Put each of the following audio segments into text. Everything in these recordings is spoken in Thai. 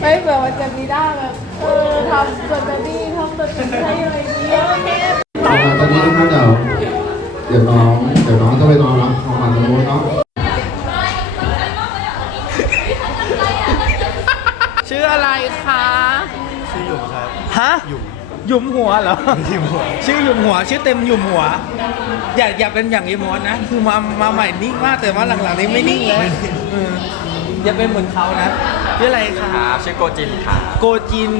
ไม่แบบว่าจะมีด้าแบบเออทำส่วนจะนี่ทำส่วนจะให้อะไรเงี้ยโอเคอ่าตอนนี้นะครับเดี๋ยวเดี๋ยวน้องเดี๋ยวน้องจะไปนอนรับของมันตรงนู้นเนาะชื่ออะไรคะชื่อหยุ่มครับฮะหยุ่มหยุมหัวเหรอ หยุ่มหัวชื่อหยุมหัว ชื่อเต็มหยุมหัว อย่าอย่าเป็นอย่างยีมอนนะ คือมามาใหม่นิ่งมากแต่ว่าหลังๆนี้ไม่นิ่งเลยเออ อย่าเป็นเหมือนเขานะชื่ออะไรคะครับชื่อโกจินครับ โกจิน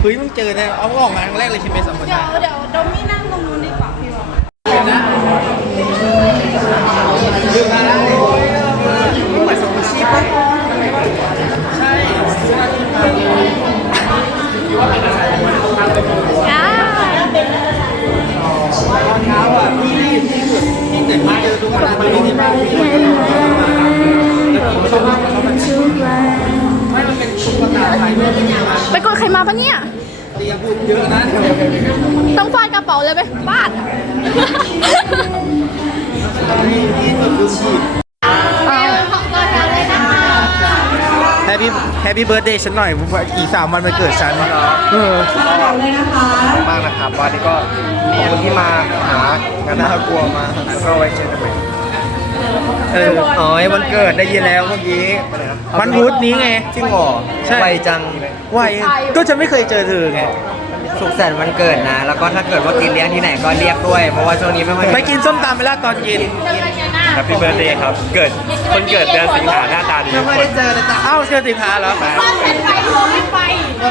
เฮ้ยมึงเจอในเอาออกงานครั้งแรกเลยใช่ไหมสัมปเดี๋ยทาวนเดี๋ยวเดยวมี่นั่ มาปะเนี่ยเตียพูดเยอะนะต้องฟาดกระเป๋าเลยไหมฟาดอะที่สุดคือชีพของตัวเราเลยนะคะแฮปปี้แฮปปี้เบิร์ดเดย์ฉันหน่อยอีกสามวันมันเกิดฉันเออมากนะครับวันนี้ก็ขอบคุณที่มาหางานน่ากลัวมาแล้วก็ไว้เจอกันใหม่ เอออ๋อวันเกิดได้ยินแล้วเมื่อกี้วันพุธนี้ไง จริงเหรอใช่ ไวจังไวก็ฉันไม่เคยเจอเธอไง สุขสันต์วันเกิดนะ แล้วก็ถ้าเกิดว่ากินเลี้ยงที่ไหนก็เรียกด้วย เพราะว่าช่วงนี้ไม่ค่อยไปกินส้มตำไปแล้วตอนเย็นแฮปปี้เบิร์ดเดย์ครับ เกิดคนเกิดเดือนสิงหาหน้าตาดีทุกคนเอ้าเจอสิงหาเหรอฟาดเป็นไปโทรไม่ไป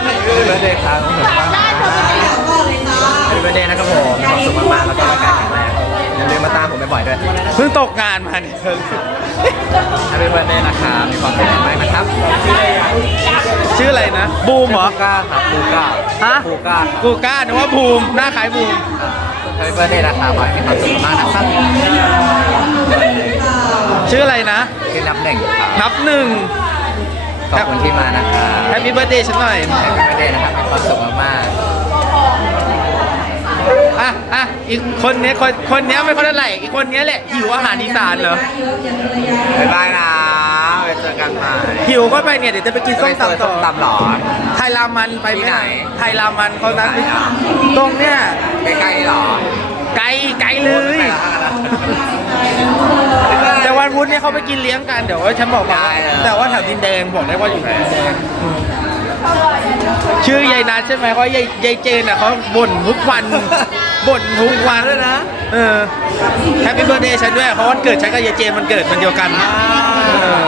แฮปเบิร์ดเดย์ครับผมว่าได้เธอไม่ได้ก่อนเลยนะแฮปปี้เบิร์ดเดย์นะครับผมมีความสุขมากๆแล้วก็ร่างกายแข็งแรง อย่าลืมมาตามผมบ่อยๆด้วยเพิ่งตกงานมาเนี่ยแฮปปี้เบิร์ดเดย์นะครับมีความสุขมากๆนะครับชื่ออะไรนะบูมเหรอคูก้าครับคูก้าฮะคูก้ากูกล้านึกว่าบูมหน้าคล้ายบูมแฮปปี้เบิร์ดเดย์นะครับขอให้มีความสุขมากๆนะครับชื่ออะไรนะ คือนับหนึ่งครับนับหนึ่งขอบคุณที่มานะครับแฮปปี้เบิร์ดเดย์ฉันหน่อยแฮปปี้เบิร์ดเดย์นะครับมีความสุขมากอะ อะอีกคนเนี้ยคนคนเนี้ยไม่ค่อยเท่าไหร่อีกคนเนี้ยแหละหิวอาหารอีสานเหรอๆบ๊ายบายนะไปเจอกันใหม่หิวก็ไปเนี่ยเดี๋ยวจะไปกินส้มไปเจอตำต่ส้อมตำหรอ ไทยรามันไปที่ไหน ไทยรามันเขานัดที่ไหนอะตรงเนี้ยใกล้ๆหรอ ไกลไกลเลยแต่วันพุธเนี่ยเขาไปกินเลี้ยงกันเดี๋ยวฉันบอกก่อนได้เลยแต่ว่าแถวดินแดงบอกได้ว่าอยู่ดินแดงชื่อยายนัทใช่ไหมเพราะยายยายเจนอะเขาบ่นทุกวัน บ่นทุกวันเลยนะ เออแฮปปี้เบ t ร์ a เดย์ฉันด้วย เพราะวันเกิดฉันกับยายเจนมันเกิดมันเดียวกันเออ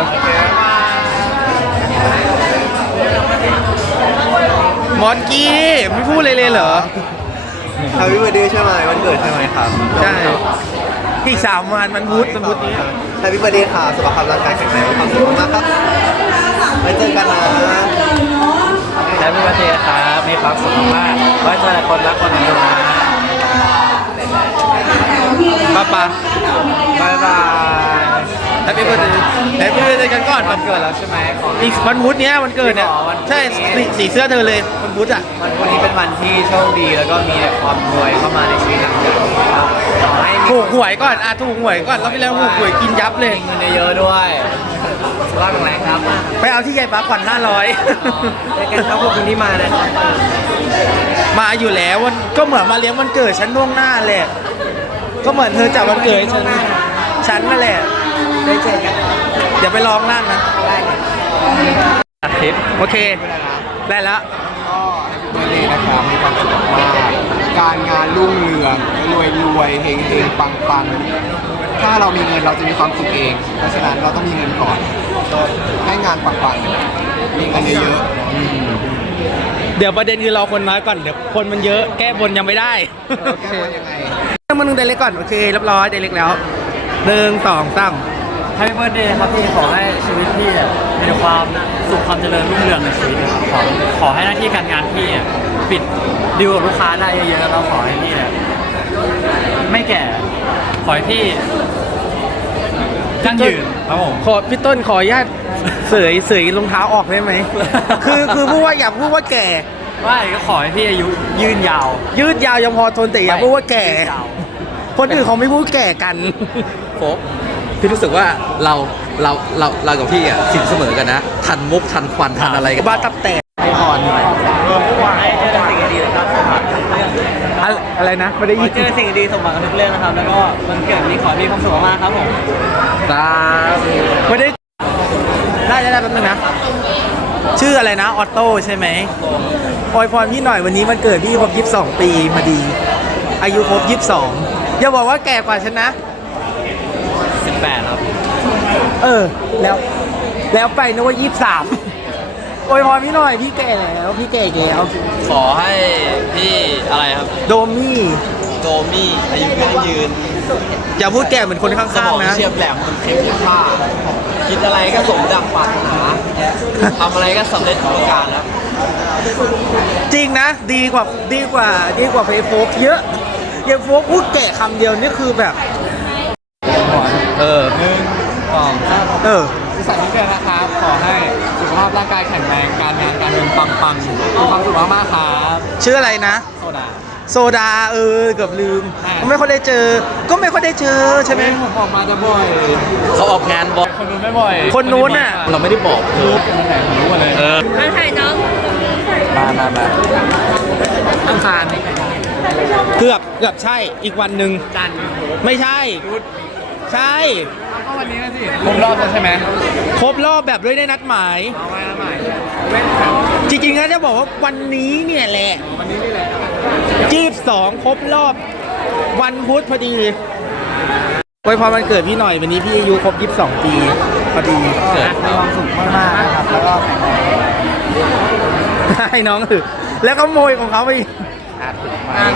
มอนกี้ ไม่พูดเลยเลยเหรอแฮปปี้เบิร์ดเดย์ใช่ไหมวันเกิดใช่ไหมครับใช่อีกสามวันมันพุธมันพุธนี้แฮปปี้เบิร์ดเดย์ค่ะสุขภาพร่างกายแข็งแรงมีความสุขมากๆครับไว้เจอกันนะ แฮปปี้เบิร์ดเดย์ครับ มีความสุขมากๆไว้เจอคนรักคนดูนะ ป้าป้าบายบายแฮปปี้เบิร์ดเดย์แฮปปี้เบิร์ดเดย์กันก่อนวันเกิดแล้วใช่ไหมของอีกวันพุธเนี้ยวันเกิดเนี่ยอ๋อวันพุธใช่สีสีเสื้อเธอเลยวันพุธอะวันวันนี้เป็นวันที่โชคดีแล้วก็มีแต่ความรวยเข้ามาในชีวิตหลังจากนี้ครับขอให้มีถูกหวยก่อนอะถูกหวยก่อนแล้วไปแล้วถูกหวยกินยับเลยเงินเยอะๆด้วยสุขภาพแข็งแรงครับไปเอาที่ยายป้าก่อนห้าร้อยเจอกันครับขอบคุณที่มานะครับมาอยู่แล้ววันก็เหมือนมาเลี้ยงวันเกิดฉันล่วงหน้าแหละ ก็เหมือนเธอจัดวันเกิดให้ฉันฉันนั่นแหละ ได้เจอกันเดี๋ยวไปลองนั่งนะ ได้ครับอัดคลิปโอเค ได้แล้ว ก็เลยนะครับมีความสุขมากการงานรุ่งเรืองรวยรวยเฮงเฮงปังปังถ้าเรามีเงินเราจะมีความสุขเอง เพราะฉะนั้นเราต้องมีเงินก่อนให้งานปังปังมีเงินเยอะเดี๋ยวประเด็นคือเราคนน้อยก่อนเดี๋ยวคนมันเยอะแก้บนยังไม่ได้ๆแก้บนยังไง มาหนึ่งเดเล็กก่อน โอเคเรียบร้อยเดเล็กแล้วหนึ่งสองสามแฮปปี้เบิร์ดเดย์ครับพี่ขอให้ชีวิตพี่อะมีแต่ความสุขความเจริญรุ่งเรืองในชีวิตนะครับขอขอให้หน้าที่การงานพี่อะปิดดีลกับลูกค้าได้เยอะๆแล้วขอให้พี่เนี่ยไม่แก่ ขอให้พี่ยั่งยืนครับผม ขอพี่ต้นขออนุญาตเสยเสยรองเท้าออกได้ไหม คือคือพูดว่าอย่าพูดว่าแก่ไม่ก็ขอให้พี่อายุยืนยาว ยืดยาวยังพอทนแต่อย่าพูดว่าแก่ ยืนยาว คนอื่นเขาไม่พูดแก่กัน โฟกพี่รู้สึกว่าเราเราเราเรากับพี่อะสินเสมอกันนะ ทันมุกทันควันทันอะไรกันบ้าตับแตกให้พรหน่อยขอให้เจอสิ่งดีๆนะครับสมหวังทุกเรื่องอะไรอะไรนะไม่ได้ขอยินเจอสิ่งดีๆสมหวังทุกเรื่องนะครับ แล้วก็วันเกิดนี้ขอให้มีความสุขมากๆครับผมสาธุไม่ได้ได้ได้ได้แป๊บนึงนะ ชื่ออะไรนะ ออโต้ใช่ไหมอวยพรพี่หน่อยวันนี้มันเกิดพี่ครบ22 ปีพอดี อายุครบ22 อย่าบอกว่าแก่กว่าฉันนะ 18 ครับ เออ แล้ว แล้วไปนึกว่า23อวยพรพี่หน่อยพี่แก่แล้วพี่แก่แล้วขอให้พี่อะไรครับ โดมี่โดมี่อายุยืนยืนอย่าพูดแก่เหมือนคนข้างๆนะเฉียบแหลมเหมือนเข็มทิศผ้าคิดอะไรก็สมดังปรารถนาทำอะไรก็สำเร็จทุกประการแล้วจริงนะ ดีกว่าดีกว่าดีกว่าเฟซโฟกเยอะเยังโฟกพูดแก่คำเดียวนี่คือแบบ เออเออ สุขสันต์วันเกิดนะครับ ขอให้สุขภาพร่างกายแข็งแรง การงานการเงินปังๆมีความสุขมากๆครับชื่ออะไรนะ โซดา โซดาเออเกือบลืมใช่ไม่ค่อยได้เจอ ก็ไม่ค่อยได้เจอใช่ไหม ผมออกมาจะบ่อย เขาออกงานบอกคนนู้นไม่บ่อยคนนู้นน่ะ เราไม่ได้บอกเธอคนไหนผมรู้หมดเลย เออ มามามาอังคาร เกือบเกือบใช่อีกวันหนึ่งจันไม่ใช่ ใช่ ก็วันนี้นะสิผมรอบแล้วใช่ไหมครบรอบแบบด้วยได้นัดหมาย เอาไว้แล้วใหม่จริงๆแล้วจะบอกว่าวันนี้เนี่ยแหละวันนี้นี่แหละจีบสองครบรอบ วันพุธพอดีไว้พรวันเกิดพี่หน่อยวันนี้พี่อายุครบ22 ปีพอดีมีความสุขมากๆนะครับแล้วก็แข็งแรงให้น้องถือแล้วก็โมยของเขาไปอีก นะครับ